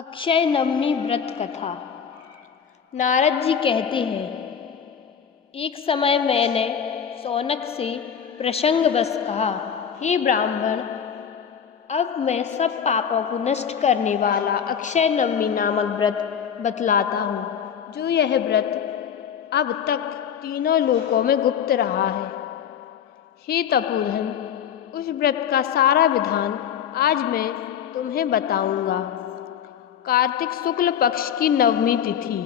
अक्षय नवमी व्रत कथा। नारद जी कहते हैं, एक समय मैंने शौनक से प्रसंगवश कहा, हे ब्राह्मण, अब मैं सब पापों को नष्ट करने वाला अक्षय नवमी नामक व्रत बतलाता हूँ। जो यह व्रत अब तक तीनों लोकों में गुप्त रहा है। हे तपोधन, उस व्रत का सारा विधान आज मैं तुम्हें बताऊंगा। कार्तिक शुक्ल पक्ष की नवमी तिथि।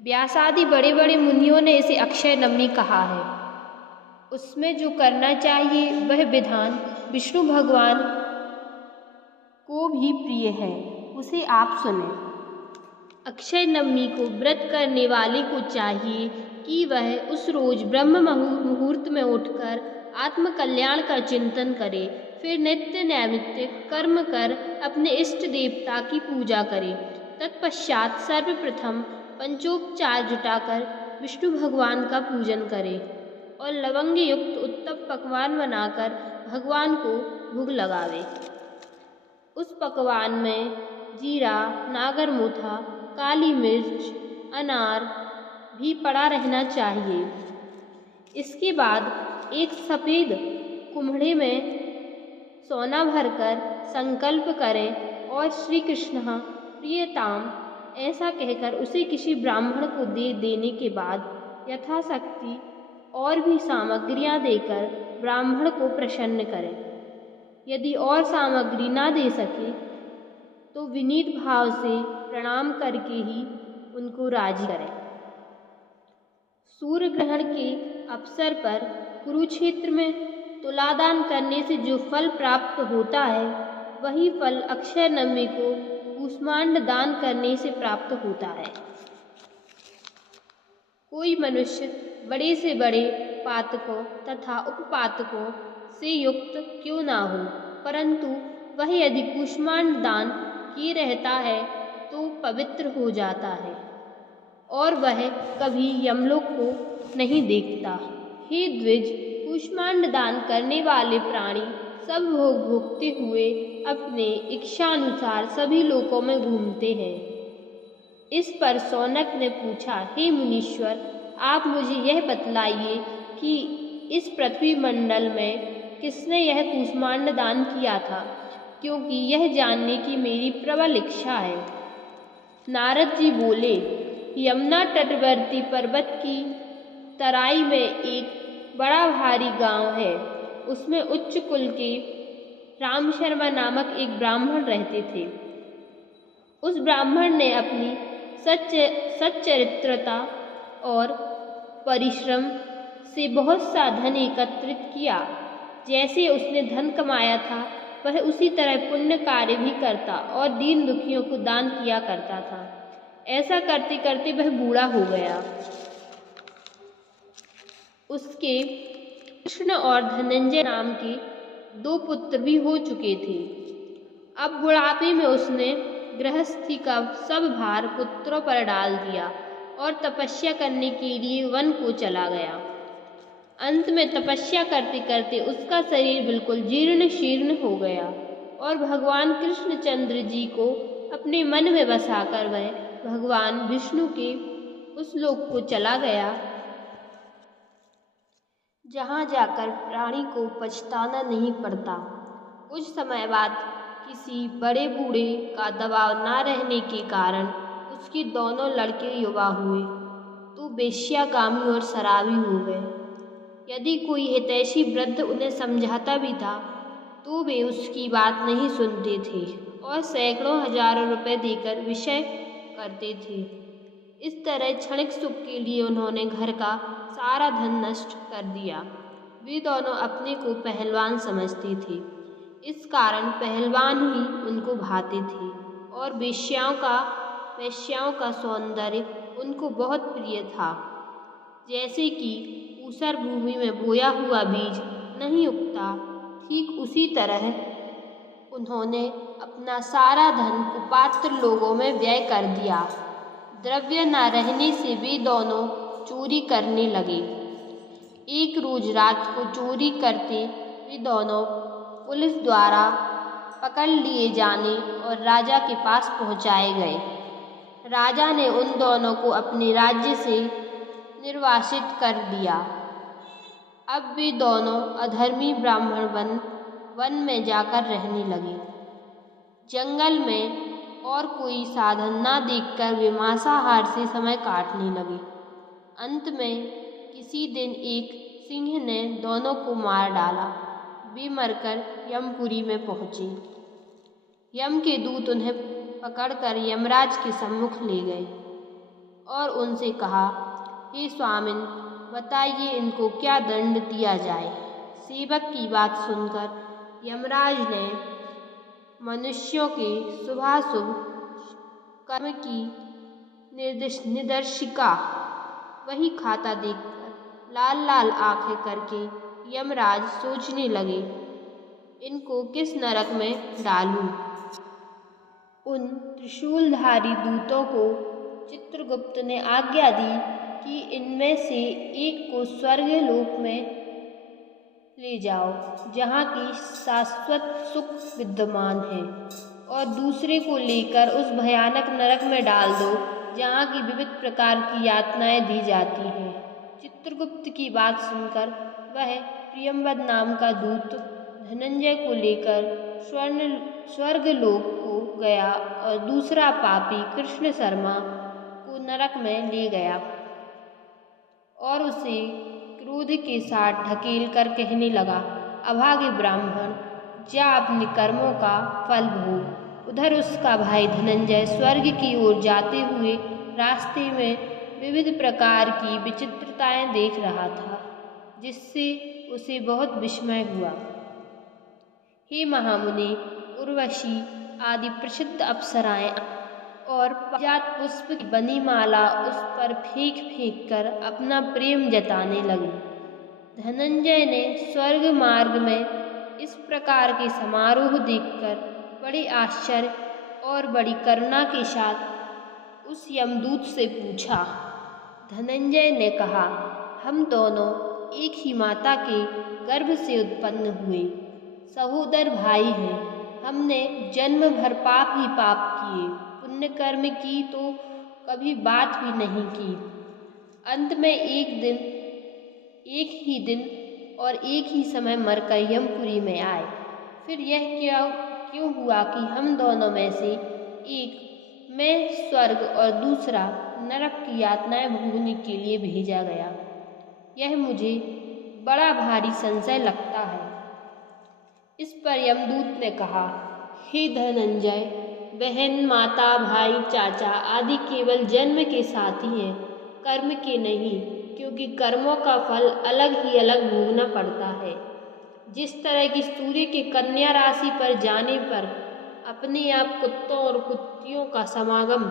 व्यासादि बड़े बड़े मुनियों ने इसे अक्षय नवमी कहा है। उसमें जो करना चाहिए वह विधान विष्णु भगवान को भी प्रिय है, उसे आप सुने। अक्षय नवमी को व्रत करने वाले को चाहिए कि वह उस रोज ब्रह्म मुहूर्त में उठकर आत्म कल्याण का चिंतन करे, फिर नित्य नैमित्तिक कर्म कर अपने इष्ट देवता की पूजा करे। तत्पश्चात सर्वप्रथम पंचोपचार जुटाकर विष्णु भगवान का पूजन करे और लवंग युक्त उत्तम पकवान बनाकर भगवान को भोग लगावे। उस पकवान में जीरा, नागरमोथा, काली मिर्च, अनार भी पड़ा रहना चाहिए। इसके बाद एक सफ़ेद कुम्हड़े में सोना भरकर संकल्प करें और श्री कृष्ण प्रियताम ऐसा कहकर उसे किसी ब्राह्मण को दे देने के बाद यथाशक्ति और भी सामग्रियां देकर ब्राह्मण को प्रसन्न करें। यदि और सामग्री ना दे सके तो विनीत भाव से प्रणाम करके ही उनको राजी करें। सूर्य ग्रहण के अवसर पर कुरुक्षेत्र में तुलादान करने से जो फल प्राप्त होता है, वही फल अक्षय नवमी को कूष्मांड दान करने से प्राप्त होता है। कोई मनुष्य बड़े से बड़े पातकों तथा उपपातकों से युक्त क्यों ना हो, परंतु वह यदि कूष्मांड दान किए रहता है तो पवित्र हो जाता है और वह कभी यमलोक को नहीं देखता। हे द्विज, कूष्मांड दान करने वाले प्राणी सब भोग भोगते हुए अपने इच्छानुसार सभी लोकों में घूमते हैं। इस पर शौनक ने पूछा, हे मुनीश्वर, आप मुझे यह बतलाइए कि इस पृथ्वी मंडल में किसने यह कूष्मांड दान किया था, क्योंकि यह जानने की मेरी प्रबल इच्छा है। नारद जी बोले, यमुना तटवर्ती पर्वत की तराई में एक बड़ा भारी गांव है। उसमें उच्च कुल के राम शर्मा नामक एक ब्राह्मण रहते थे। उस ब्राह्मण ने अपनी सच्चरित्रता और परिश्रम से बहुत सा धन एकत्रित किया। जैसे उसने धन कमाया था, वह उसी तरह पुण्य कार्य भी करता और दीन दुखियों को दान किया करता था। ऐसा करते करते वह बूढ़ा हो गया। उसके कृष्ण और धनंजय नाम के 2 पुत्र भी हो चुके थे। अब बुढ़ापे में उसने गृहस्थी का सब भार पुत्रों पर डाल दिया और तपस्या करने के लिए वन को चला गया। अंत में तपस्या करते करते उसका शरीर बिल्कुल जीर्ण शीर्ण हो गया और भगवान कृष्णचंद्र जी को अपने मन में बसाकर वह भगवान विष्णु के उस लोक को चला गया जहाँ जाकर प्राणी को पछताना नहीं पड़ता। कुछ समय बाद किसी बड़े बूढ़े का दबाव न रहने के कारण उसके दोनों लड़के युवा हुए तो वेश्यागामी और शराबी हो गए। यदि कोई हितैषी वृद्ध उन्हें समझाता भी था तो वे उसकी बात नहीं सुनते थे और सैकड़ों हजारों रुपए देकर विषय करते थे। इस तरह क्षणिक सुख के लिए उन्होंने घर का सारा धन नष्ट कर दिया। वे दोनों अपने को पहलवान समझते थे, इस कारण पहलवान ही उनको भाते थे और वेश्याओं का सौंदर्य उनको बहुत प्रिय था। जैसे कि ऊसर भूमि में बोया हुआ बीज नहीं उगता, ठीक उसी तरह उन्होंने अपना सारा धन कुपात्र लोगों में व्यय कर दिया। द्रव्य न रहने से वे दोनों चोरी करने लगे। एक रोज रात को चोरी करते वे दोनों पुलिस द्वारा पकड़ लिए जाने और राजा के पास पहुँचाए गए। राजा ने उन दोनों को अपने राज्य से निर्वासित कर दिया। अब वे दोनों अधर्मी ब्राह्मण वन में जाकर रहने लगे। जंगल में और कोई साधन ना देखकर वे मांसाहार से समय काटने लगे। अंत में किसी दिन एक सिंह ने दोनों को मार डाला। वे मरकर यमपुरी में पहुँचे। यम के दूत उन्हें पकड़कर यमराज के सम्मुख ले गए और उनसे कहा, हे स्वामिन, बताइए इनको क्या दंड दिया जाए। सेवक की बात सुनकर यमराज ने मनुष्यों के शुभाशुभ कर्म की निर्देशिका वही खाता देखकर लाल लाल आंखें करके यमराज सोचने लगे, इनको किस नरक में डालूं। उन त्रिशूलधारी दूतों को चित्रगुप्त ने आज्ञा दी कि इनमें से एक को स्वर्ग लोक में ले जाओ, जहाँ की शाश्वत सुख विद्यमान है, और दूसरे को लेकर उस भयानक नरक में डाल दो, जहाँ की विविध प्रकार की यातनाएं दी जाती हैं। चित्रगुप्त की बात सुनकर वह प्रियंवद नाम का दूत धनंजय को लेकर स्वर्ग लोक को गया और दूसरा पापी कृष्ण शर्मा को नरक में ले गया और उसे क्रोध के साथ ढकेल कर कहने लगा, अभागे ब्राह्मण, जा अपने कर्मों का फल भोग। उधर उसका भाई धनंजय स्वर्ग की ओर जाते हुए रास्ते में विविध प्रकार की विचित्रताएं देख रहा था, जिससे उसे बहुत विस्मय हुआ। हे महामुनि, उर्वशी आदि प्रसिद्ध अप्सराएं और पारिजात पुष्प की बनी माला उस पर फेंक फेंक कर अपना प्रेम जताने लगी। धनंजय ने स्वर्ग मार्ग में इस प्रकार के समारोह देखकर बड़े आश्चर्य और बड़ी करुणा के साथ उस यमदूत से पूछा। धनंजय ने कहा, हम दोनों एक ही माता के गर्भ से उत्पन्न हुए सहोदर भाई हैं। हमने जन्म भर पाप ही पाप किए, पुण्य कर्म की तो कभी बात भी नहीं की। अंत में एक ही दिन और एक ही समय मरकर यमपुरी में आए। फिर यह क्यों हुआ कि हम दोनों में से एक में स्वर्ग और दूसरा नरक की यातनाएं भोगने के लिए भेजा गया, यह मुझे बड़ा भारी संशय लगता है। इस पर यमदूत ने कहा, हे धनंजय, बहन, माता, भाई, चाचा आदि केवल जन्म के साथी हैं, कर्म के नहीं, क्योंकि कर्मों का फल अलग ही अलग भोगना पड़ता है। जिस तरह की सूर्य के कन्या राशि पर जाने पर अपने आप कुत्तों और कुत्तियों का समागम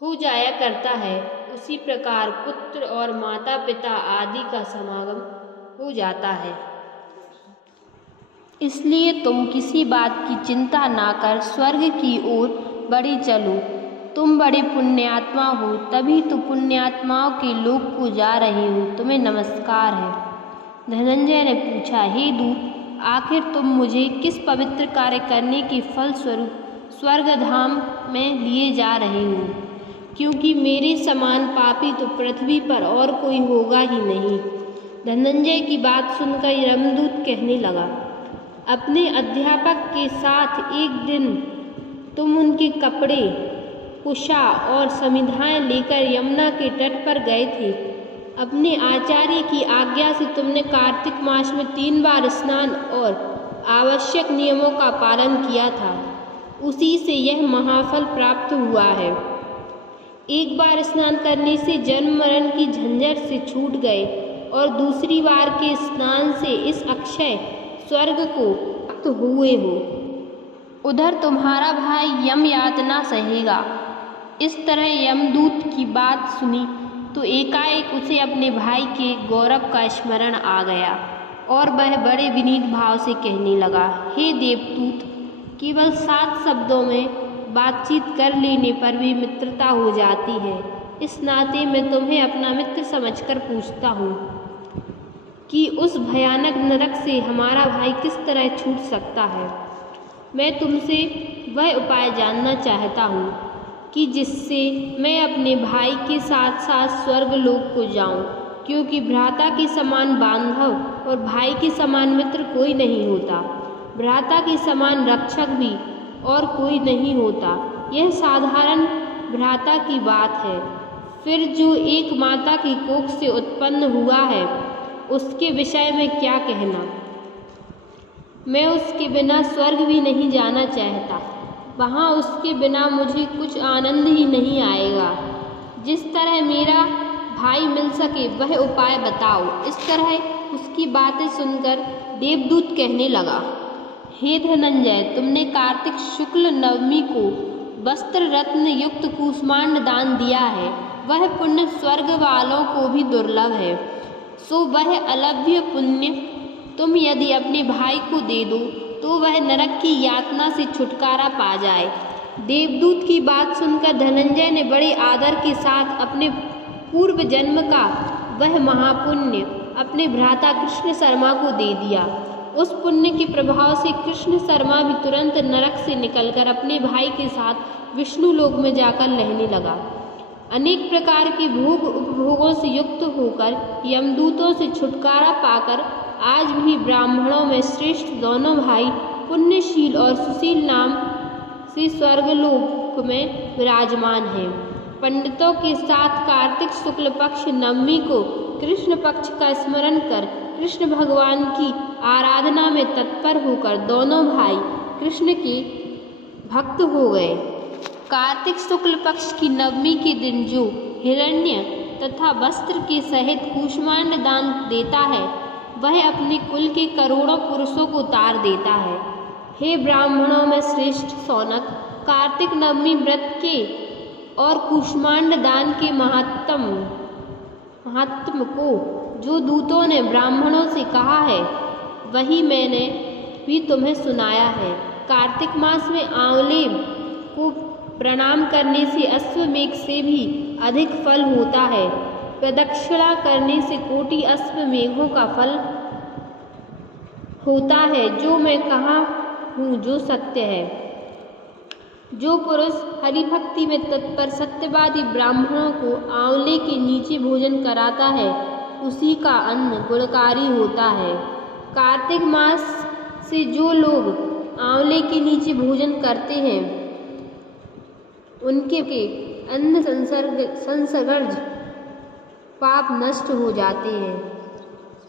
हो जाया करता है, उसी प्रकार पुत्र और माता पिता आदि का समागम हो जाता है। इसलिए तुम किसी बात की चिंता ना कर स्वर्ग की ओर बढ़े चलो। तुम बड़े पुण्यात्मा हो, तभी तो पुण्यात्माओं के लोक को जा रहे हो। तुम्हें नमस्कार है। धनंजय ने पूछा, हे दूत, आखिर तुम मुझे किस पवित्र कार्य करने के फल स्वरूप स्वर्गधाम में लिए जा रहे हो? क्योंकि मेरे समान पापी तो पृथ्वी पर और कोई होगा ही नहीं। धनंजय की बात सुनकर यमदूत कहने लगा, अपने अध्यापक के साथ एक दिन तुम उनके कपड़े, कुशा और समिधाएं लेकर यमुना के तट पर गए थे। अपने आचार्य की आज्ञा से तुमने कार्तिक मास में 3 बार स्नान और आवश्यक नियमों का पालन किया था। उसी से यह महाफल प्राप्त हुआ है। एक बार स्नान करने से जन्म मरण की झंझट से छूट गए और दूसरी बार के स्नान से इस अक्षय स्वर्ग को प्राप्त हुए हो। उधर तुम्हारा भाई यम यातना सहेगा। इस तरह यमदूत की बात सुनी तो एकाएक उसे अपने भाई के गौरव का स्मरण आ गया और वह बड़े विनीत भाव से कहने लगा, हे देवदूत, केवल 7 शब्दों में बातचीत कर लेने पर भी मित्रता हो जाती है। इस नाते मैं तुम्हें अपना मित्र समझकर पूछता हूँ कि उस भयानक नरक से हमारा भाई किस तरह छूट सकता है। मैं तुमसे वह उपाय जानना चाहता हूँ कि जिससे मैं अपने भाई के साथ साथ स्वर्गलोक को जाऊँ, क्योंकि भ्राता के समान बांधव और भाई के समान मित्र कोई नहीं होता। भ्राता के समान रक्षक भी और कोई नहीं होता। यह साधारण भ्राता की बात है। फिर जो एक माता की कोख से उत्पन्न हुआ है, उसके विषय में क्या कहना। मैं उसके बिना स्वर्ग भी नहीं जाना चाहता। वहाँ उसके बिना मुझे कुछ आनंद ही नहीं आएगा। जिस तरह मेरा भाई मिल सके वह उपाय बताओ। इस तरह उसकी बातें सुनकर देवदूत कहने लगा, हे धनंजय, तुमने कार्तिक शुक्ल नवमी को वस्त्र रत्न युक्त कूष्मांड दान दिया है। वह पुण्य स्वर्ग वालों को भी दुर्लभ है। सो वह अलभ्य पुण्य तुम यदि अपने भाई को दे दो तो वह नरक की यातना से छुटकारा पा जाए। देवदूत की बात सुनकर धनंजय ने बड़े आदर के साथ अपने पूर्व जन्म का वह महापुण्य अपने भ्राता कृष्ण शर्मा को दे दिया। उस पुण्य के प्रभाव से कृष्ण शर्मा भी तुरंत नरक से निकलकर अपने भाई के साथ विष्णु लोक में जाकर रहने लगा। अनेक प्रकार के भोग उपभोगों से युक्त होकर यमदूतों से छुटकारा पाकर आज भी ब्राह्मणों में श्रेष्ठ दोनों भाई पुण्यशील और सुशील नाम से स्वर्गलोक में विराजमान हैं। पंडितों के साथ कार्तिक शुक्ल पक्ष नवमी को कृष्ण पक्ष का स्मरण कर कृष्ण भगवान की आराधना में तत्पर होकर दोनों भाई कृष्ण के भक्त हो गए। कार्तिक शुक्ल पक्ष की नवमी के दिन जो हिरण्य तथा वस्त्र के सहित कूष्मांड दान देता है, वह अपने कुल के करोड़ों पुरुषों को तार देता है। हे ब्राह्मणों में श्रेष्ठ सौनक, कार्तिक नवमी व्रत के और कूष्मांड दान के महात्म को जो दूतों ने ब्राह्मणों से कहा है, वही मैंने भी तुम्हें सुनाया है। कार्तिक मास में आंवले को प्रणाम करने से अश्वमेघ से भी अधिक फल होता है। प्रदक्षिणा करने से कोटि अश्वमेघों का फल होता है। जो मैं कहा हूँ जो सत्य है। जो पुरुष हरिभक्ति में तत्पर सत्यवादी ब्राह्मणों को आंवले के नीचे भोजन कराता है, उसी का अन्न गुणकारी होता है। कार्तिक मास से जो लोग आंवले के नीचे भोजन करते हैं, उनके अन्न संसर्ग पाप नष्ट हो जाते हैं।